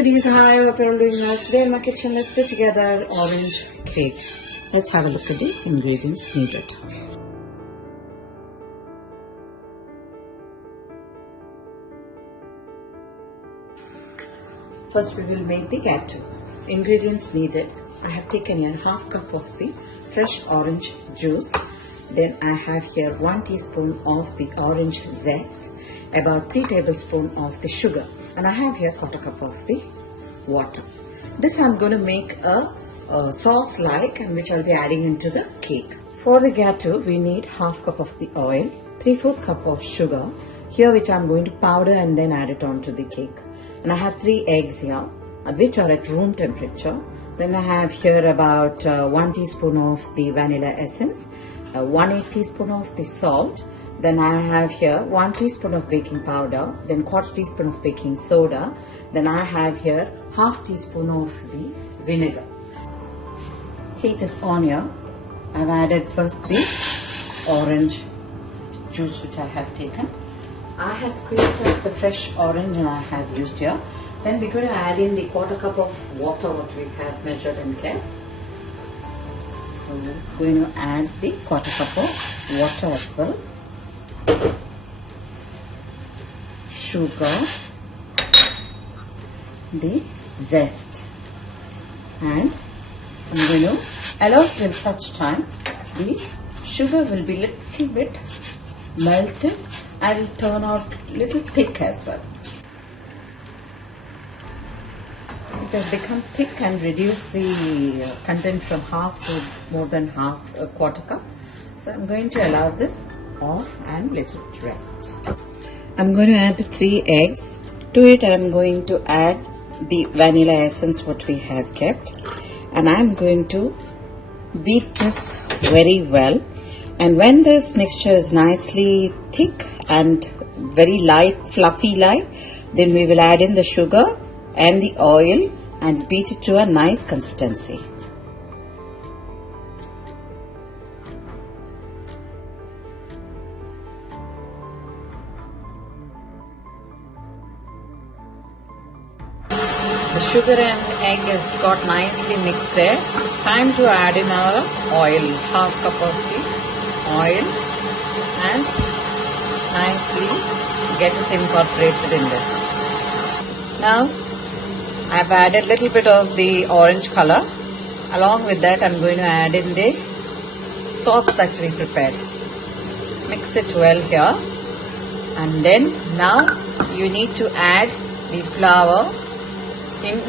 Sweeties, hi, hope you're all doing well. Today in my kitchen, let's do together orange cake. Let's have a look at the ingredients needed. First, we will make the gâteau. Ingredients needed. I have taken here half cup of the fresh orange juice. Then I have here 1 teaspoon of the orange zest, about 3 tablespoons of the sugar, and I have here 1/4 cup of the water. This I'm going to make a sauce like, and which I'll be adding into the cake. For the gâteau, we need half cup of the oil, 3/4 cup of sugar here, which I'm going to powder and then add it onto the cake. And I have 3 eggs here, which are at room temperature. Then I have here about 1 teaspoon of the vanilla essence, 1/8 teaspoon of the salt. Then I have here 1 teaspoon of baking powder, then 1/4 teaspoon of baking soda. Then I have here 1/2 teaspoon of the vinegar. Heat is on here. I've added first the orange juice which I have taken. I have squeezed out the fresh orange and I have used here. Then we're going to add in the 1/4 cup of water what we have measured and kept. So we're going to add the 1/4 cup of water as well. Sugar, the zest, and I'm going to allow till such time the sugar will be little bit melted and will turn out little thick as well. It has become thick and reduce the content from half to more than half, a 1/4 cup. So I'm going to allow this off and let it rest. I'm going to add the 3 eggs. To it I'm going to add the vanilla essence what we have kept, and I'm going to beat this very well. And when this mixture is nicely thick and very light, fluffy like, then we will add in the sugar and the oil and beat it to a nice consistency. The sugar and egg has got nicely mixed there. Time to add in our oil, 1/2 cup of the oil, and nicely get it incorporated in this. Now I've added little bit of the orange color. Along with that I'm going to add in the sauce that we prepared. Mix it well here, and then now you need to add the flour.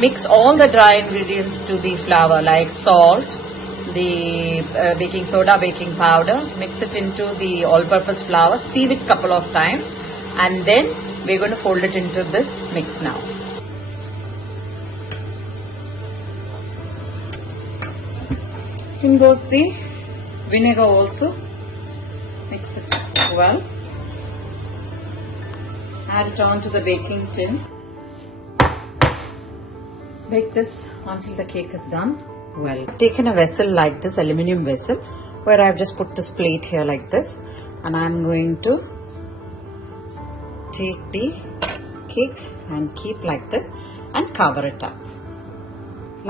Mix all the dry ingredients to the flour like salt, the baking soda, baking powder. Mix it into the all-purpose flour. Sieve it couple of times, and then we're going to fold it into this mix now. In goes the vinegar also. Mix it well. Add it on to the baking tin. Bake this until the cake is done well. I've taken a vessel like this, aluminium vessel, where I've just put this plate here like this, and I'm going to take the cake and keep like this and cover it up.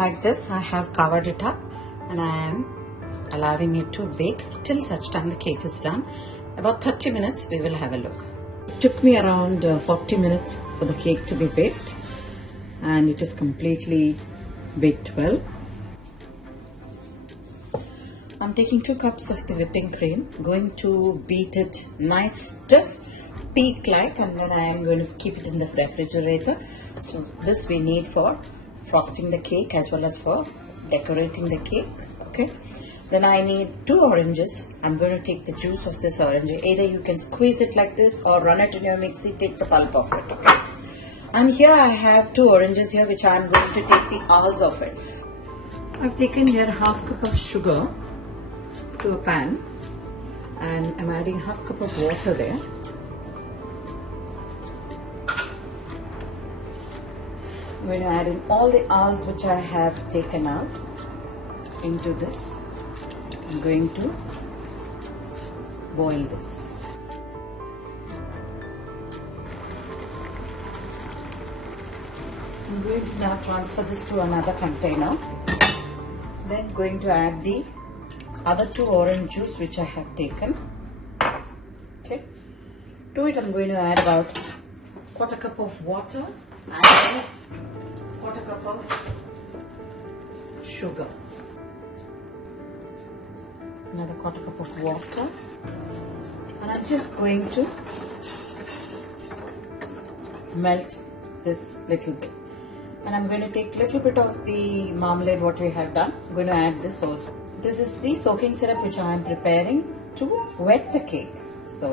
Like this I have covered it up, and I am allowing it to bake till such time the cake is done. About 30 minutes we will have a look. It took me around 40 minutes for the cake to be baked, and it is completely baked well. I'm taking 2 cups of the whipping cream, going to beat it nice stiff, peak like, and then I am going to keep it in the refrigerator. So this we need for frosting the cake as well as for decorating the cake. Okay. Then I need 2 oranges. I'm going to take the juice of this orange. Either you can squeeze it like this or run it in your mixie, take the pulp of it. Okay. And here I have 2 oranges here, which I am going to take the hulls of it. I've taken here 1/2 cup of sugar to a pan, and I'm adding 1/2 cup of water there. I'm going to add in all the hulls which I have taken out into this. I'm going to boil this. I'm going to now transfer this to another container. Then going to add the other 2 orange juice which I have taken. Okay. To it I'm going to add about 1/4 cup of water and then 1/4 cup of sugar. Another 1/4 cup of water. And I'm just going to melt this little bit. And I'm going to take little bit of the marmalade what we have done. I'm going to add this also. This is the soaking syrup which I am preparing to wet the cake. So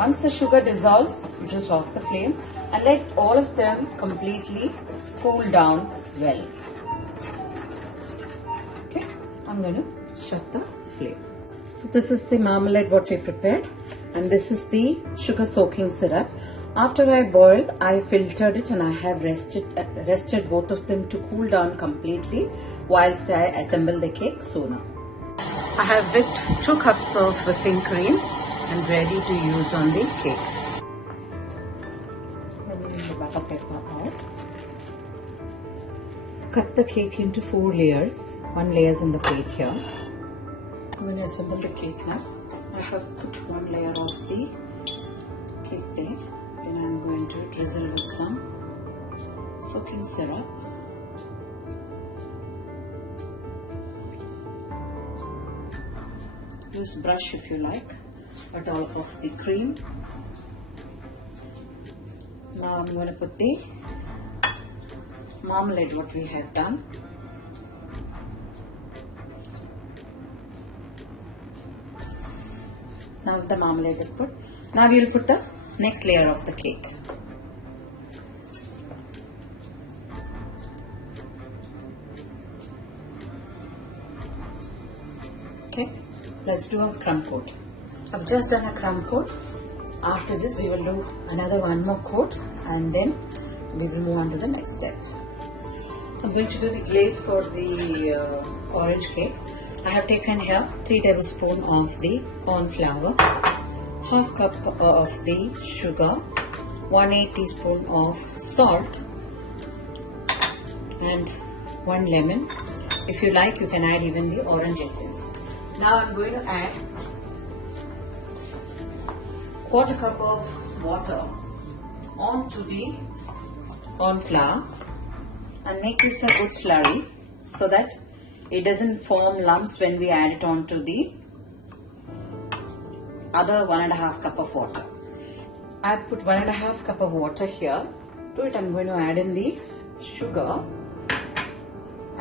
once the sugar dissolves, just off the flame and let all of them completely cool down well. Okay, I'm going to shut the flame. So this is the marmalade what we prepared and this is the sugar soaking syrup. After I boiled, I filtered it and I have rested both of them to cool down completely whilst I assemble the cake. So now I have whipped 2 cups of whipping cream and ready to use on the cake. The butter paper out. Cut the cake into 4 layers. 1 layer is in the plate here. I'm going to assemble the cake now. I have put 1 layer of the cake there. Then I'm going to drizzle with some soaking syrup. Use brush if you like, a dollop of the cream. Now I'm going to put the marmalade what we had done. Now the marmalade is put. Now we will put the next layer of the cake. Okay, let's do a crumb coat. I've just done a crumb coat. After this we will do another 1 more coat and then we will move on to the next step. I'm going to do the glaze for the orange cake. I have taken here 3 tablespoons of the corn flour, 1/2 cup of the sugar, 1/8 teaspoon of salt and 1 lemon. If you like, you can add even the orange essence. Now I'm going to add 1/4 cup of water onto the corn flour and make this a good slurry so that it doesn't form lumps when we add it onto the other 1.5 cup of water. I've put 1.5 cup of water here. To it I'm going to add in the sugar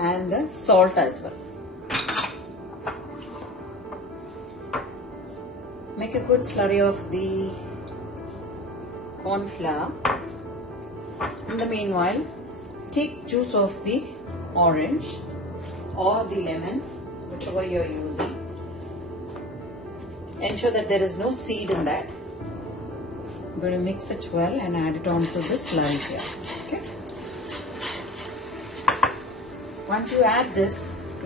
and the salt as well. Make a good slurry of the corn flour. In the meanwhile, take juice of the orange or the lemon, whichever you're using. Ensure that there is no seed in that. I'm going to mix it well and add it onto the slurry here. Okay. Once you add this,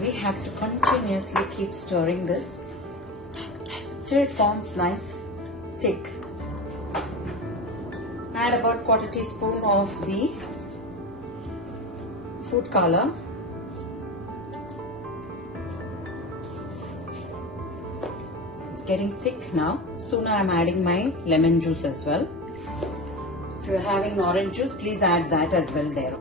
we have to continuously keep stirring this till it forms nice thick. Add about 1/4 teaspoon of the food color. Getting thick now. Soon I am adding my lemon juice as well. If you are having orange juice, please add that as well there.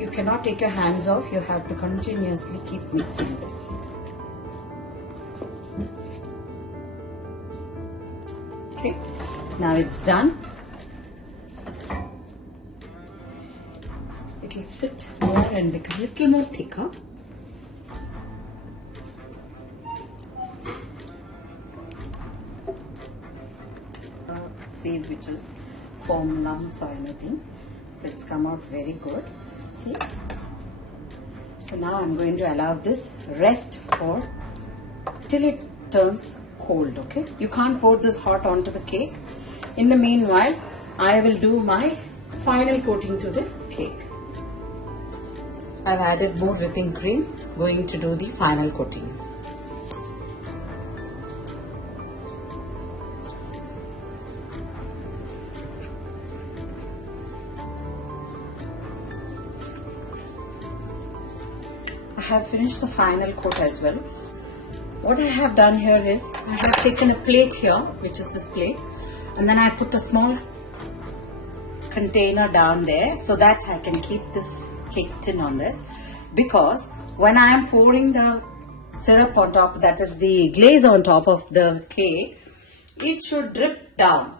You cannot take your hands off. You have to continuously keep mixing this. Okay, now it's done. It will sit more and become a little more thicker. See which is form lumps or anything, so it's come out very good. See, so now I'm going to allow this rest for till it turns cold. Okay, you can't pour this hot onto the cake. In the meanwhile, I will do my final coating to the cake. I've added more whipping cream. Going to do the final coating. have finished the final coat as well. What I have done here is I have taken a plate here, which is this plate, and then I put a small container down there so that I can keep this cake tin on this, because when I am pouring the syrup on top, that is the glaze on top of the cake, it should drip down.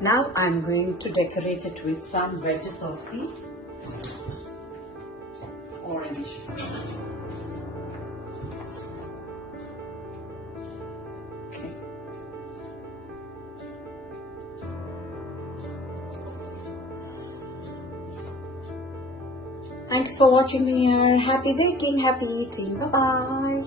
Now I'm going to decorate it with some wedges of the orange. Okay. Thank you for watching me here. Happy baking, happy eating. Bye bye.